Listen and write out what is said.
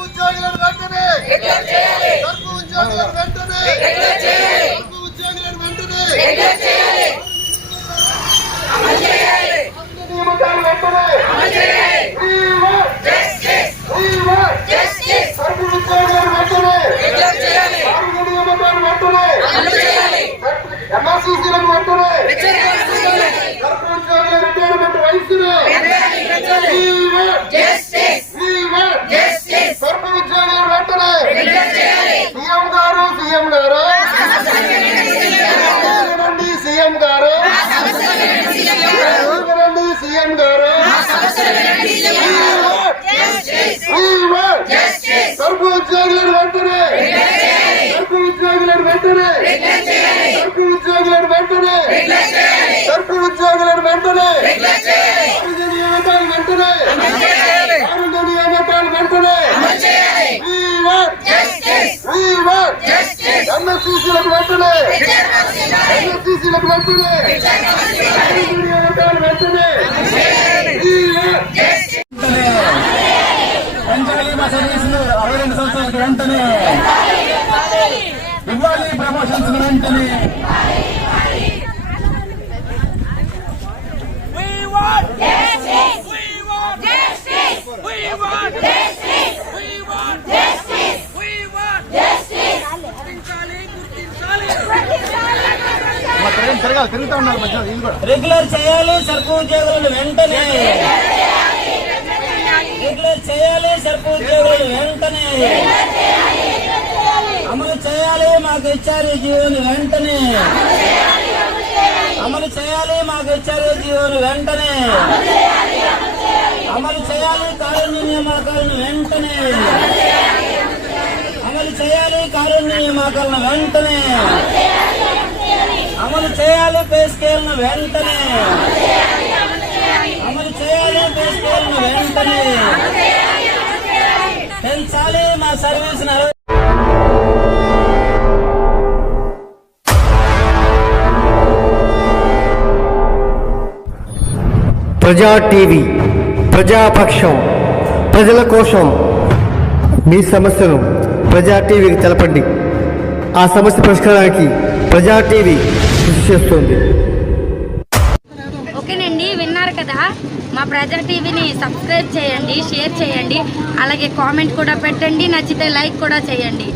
ఉద్యోగులను వెంటనే ఉద్యోగులను వెంటనే ఉద్యోగులను వెంటనే సీఎం గారు. రండి సీఎం గారు. రండి సీఎం గారు. We ఉద్యోగులను వెంటనే. సర్పు ఉద్యోగులను వెంటనే. సర్పు ఉద్యోగులను వెంటనే. సర్పు ఉద్యోగులను వెంటనే ఆరోగ్య నియామకాలు వెంటనే ఆరోగ్య నియామకాలు వెంటనే We want We want ఎంఎస్సీసీలకు వెంటనే ఎంఎస్సీసీలకు వెళ్తుంది పెంచాలి మా సర్వీసులు అరవై రెండు సంవత్సరాలకు వెంటనే ఇవ్వాలి ప్రమోషన్స్ వెంటనే We want justice. We want justice. We want justice. We want justice. We want justice. గుర్తించాలి గుర్తించాలి తిరగాలి తిరుగుతూ ఉన్నారు మధ్యలో ఇది కూడా రెగ్యులర్ చేయాలి సర్పు ఉద్యోగులను వెంటనే. రెగ్యులర్ చేయాలి సర్పు ఉద్యోగులను వెంటనే. అమలు చేయాలి మాకు ఇచ్చారు జీవోని వెంటనే. అమలు చేయాలి మాకు ఇచ్చారు జీవోని వెంటనే. అమలు చేయాలి కారుణ్య నియామకాలను వెంటనే. అమలు చేయాలి కారుణ్య నియామకాలను వెంటనే. అమలు చేయాలి పే స్కేల్ను వెంటనే అమలు చేయాలి పే స్కేల్ను వెంటనే పెంచాలి మా సర్వీస్ ప్రజా టీవీ ప్రజాపక్షం ప్రజల కోసం మీ సమస్యను ప్రజా టీవీకి తెలపండి. ఆ సమస్య పరిష్కారానికి ప్రజా టీవీ కృషి చేస్తోంది. ఓకేనండి విన్నారు కదా? మా ప్రజా టీవీని సబ్స్క్రైబ్ చేయండి షేర్ చేయండి అలాగే కామెంట్ కూడా పెట్టండి నచ్చితే లైక్ కూడా చేయండి.